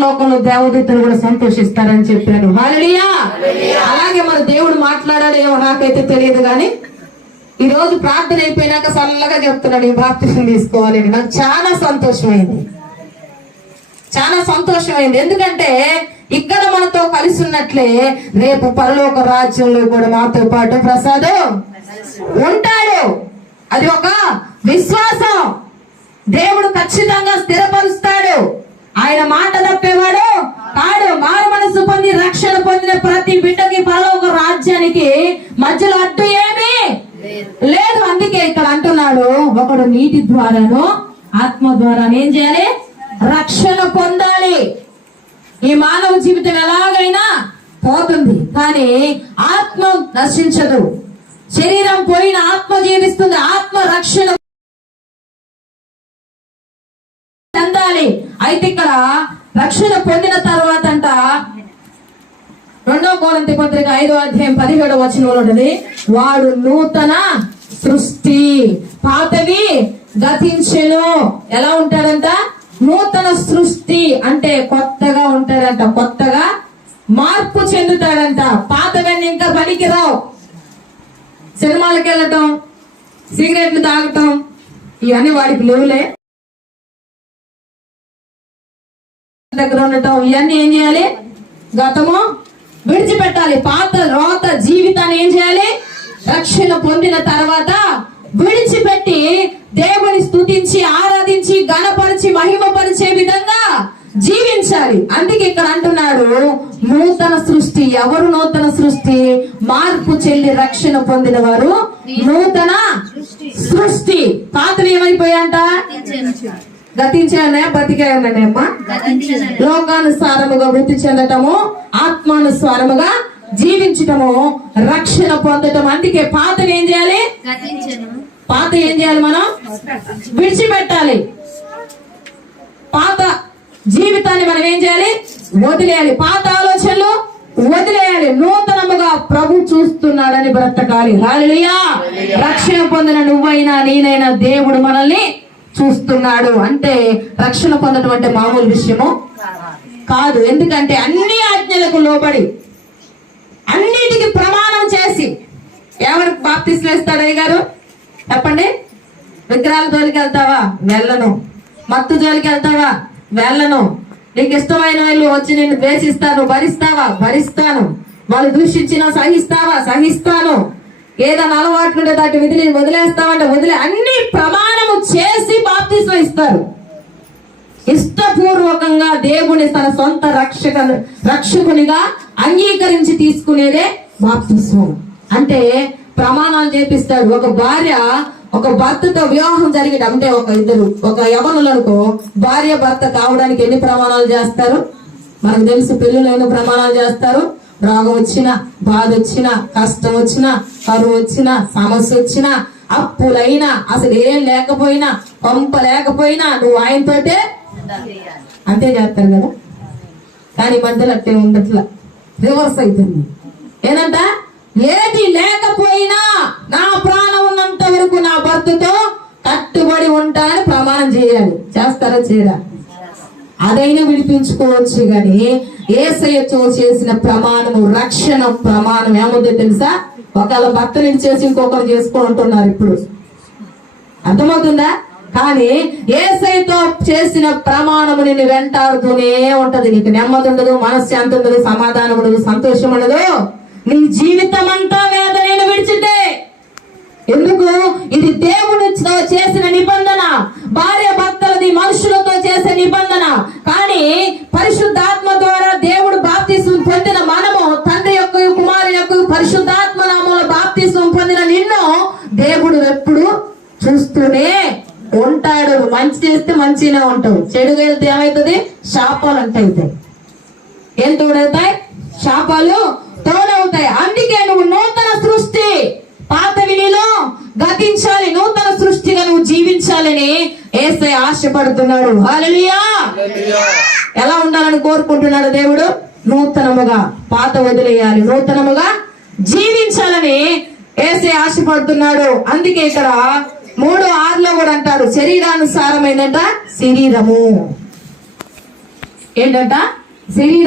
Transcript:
లోకంలో దేవదూతలు కూడా సంతోషిస్తారని చెప్పారు హాలలియా అలాగే మరి దేవుడు మాట్లాడాడు ఏమో నాకైతే తెలియదు కానీ ఈ రోజు ప్రార్థన అయిపోయినాక చల్లగా చెప్తున్నాడు ఈ బాప్తిసం తీసుకోవాలి అని. నాకు చాలా సంతోషమైంది. చాలా సంతోషమైంది. ఎందుకంటే ఇక్కడ మనతో కలిసి ఉన్నట్లే రేపు పరలోక రాజ్యంలో కూడా మాతో పాటు ప్రసాద్ ఉంటాడు. అది ఒక విశ్వాసం. దేవుడు ఖచ్చితంగా స్థిరపరుస్తాడు. ఆయన మాట ఇక్కడ ఒకడు నీటి ద్వారాను? ఆత్మ ద్వారా ఏం చేయాలి? రక్షణ పొందాలి. ఈ మానవ జీవితం ఎలాగైనా పోతుంది కానీ ఆత్మ నశించదు. శరీరం పోయిన ఆత్మ జీవిస్తుంది ఆత్మ రక్షణ చెందాలి అయితే ఇక్కడ రక్షణ పొందిన తర్వాత అంట రెండో కోరంతి పత్రిక ఐదో అధ్యాయం పదిహేడో వచనంలో ఉన్నది వాడు నూతన సృష్టి. పాతవి గతించెను. ఎలా ఉంటాడంట నూతన సృష్టి అంటే కొత్తగా ఉంటాడంట కొత్తగా మార్పు చెందుతాడంట పాతవన్నీ ఇంకా పనికిరావు. సినిమాలకు వెళ్ళటం సిగరెట్లు తాగటం ఇవన్నీ వాడికి లేవులే. దగ్గర ఉండటం ఇవన్నీ ఏం చేయాలి? గతము విడిచిపెట్టాలి. పాత రోత జీవితాన్ని ఏం చేయాలి? రక్షణ పొందిన తర్వాత విడిచిపెట్టి దేవుని స్తుతించి ఆరాధించి గణపరిచి మహిమపరిచే విధంగా జీవించాలి. అందుకే ఇక్కడ అంటున్నాడు నూతన సృష్టి ఎవరు నూతన సృష్టి? మార్పు చెల్లి రక్షణ పొందిన వారు నూతన సృష్టి. పాతలు ఏమైపోయాంట గతించానే బతికాయనే అమ్మా లోకానుసారముగా వృద్ధి చెందటము ఆత్మానుసారముగా జీవించటము రక్షణ పొందటం. అందుకే పాత ఏం చేయాలి? పాత ఏం చేయాలి మనం? విడిచిపెట్టాలి. పాత జీవితాన్ని మనం ఏం చేయాలి? వదిలేయాలి. పాత ఆలోచనలు వదిలేయాలి. నూతనముగా ప్రభు చూస్తున్నాడని బ్రతకాలి. హాలెలూయా రక్షణ పొందిన నువ్వైనా నేనైనా దేవుడు మనల్ని చూస్తున్నాడు. అంటే రక్షణ పొందడం అంటే మామూలు విషయము కాదు. ఎందుకంటే అన్ని ఆజ్ఞలకు లోబడి అన్నిటికి ప్రమాణం చేసి ఎవరికి బాప్తిస్లు ఇస్తాడు గారు చెప్పండి. విగ్రహాల జోలికి వెళ్తావా? వెళ్ళను. మత్తు జోలికి వెళ్తావా? వెళ్ళను. నీకు ఇష్టమైన వాళ్ళు వచ్చి నేను ద్వేషిస్తాను భరిస్తావా? భరిస్తాను. వాళ్ళు దూషించినా సహిస్తావా? సహిస్తాను. ఏదైనా అలవాటు ఉంటే దాటి విధి నేను వదిలేస్తావంటే వదిలే. అన్ని ప్రమాణము చేసి బాప్తిస్లు ఇస్తారు. ఇష్టపూర్వకంగా దేవుని తన సొంత రక్షక రక్షకునిగా అంగీకరించి తీసుకునేదే బాప్తిస్వం అంటే ప్రమాణాలు చేపిస్తాడు. ఒక భార్య ఒక భర్తతో వివాహం జరిగిన అంటే ఒక ఇద్దరు ఒక యవనులనుకో భార్య భర్త కావడానికి ఎన్ని ప్రమాణాలు చేస్తారు? మనకు తెలుసు పెళ్ళిలో ఎన్ని ప్రమాణాలు చేస్తారు? రోగం వచ్చినా బాధ వచ్చినా కష్టం వచ్చినా కరువు వచ్చినా సమస్య వచ్చినా అప్పులైనా అసలు ఏం లేకపోయినా పంప లేకపోయినా నువ్వు ఆయనతోటే అంతే చేస్తారు కదా? కానీ మధ్యలో అట్టే ఉండట్లా. రివర్స్ అవుతుంది ఏనంట? ఏది లేకపోయినా నా ప్రాణం ఉన్నంత వరకు నా భర్తతో కట్టుబడి ఉంటానని ప్రమాణం చేయాలి. చేస్తారా చేయరా? అదైనా విడిపించుకోవచ్చు కానీ ఏసయ్యతో చేసిన ప్రమాణము రక్షణ ప్రమాణం ఏముందో తెలుసా? ఒకళ్ళ భర్తని చేసి ఇంకొకరు చేసుకుంటున్నారు ఇప్పుడు. అర్థమవుతుందా? కానీ ఏసైతో చేసిన ప్రమాణము నిన్ను వెంటాడుతూనే ఉంటది. నీకు నెమ్మది ఉండదు మనశ్శాంతి ఉండదు సమాధానం ఉండదు సంతోషం ఉండదు నీ జీవితం అంతా వేదనను విడిచితే ఎందుకు? ఇది దేవునితో చేసిన నిబంధన. భార్య భర్తలది మనుషులతో చేసే నిబంధన. కానీ పరిశుద్ధాత్మ ద్వారా దేవుడు బాప్తిస్వం పొందిన మనము తండ్రి యొక్క కుమారు యొక్క పరిశుద్ధాత్మ నామంలో బాప్తిస్వం పొందిన నిన్ను దేవుడు ఎప్పుడు చూస్తూనే ఉంటాడు. మంచి చేస్తే మంచిగానే ఉంటావు చెడు వెళ్తే ఏమవుతుంది శాపాలు అంటే అవుతాయి. ఏం తోడవుతాయి? శాపాలు తోడవుతాయి. అందుకే నువ్వు నూతన సృష్టి పాత వినిలో గతించాలి. నూతన సృష్టిగా నువ్వు జీవించాలని ఏసై ఆశపడుతున్నాడు. హల్లెలూయా! ఎలా ఉండాలని కోరుకుంటున్నాడు దేవుడు? నూతనముగా పాత వదిలేయాలి. నూతనముగా జీవించాలని ఏసై ఆశపడుతున్నాడు. అందుకే ఇక్కడ మూడు ఆరులో కూడా అంటారు. శరీరానుసారమైనట శరీరము. ఏంటంట? శరీర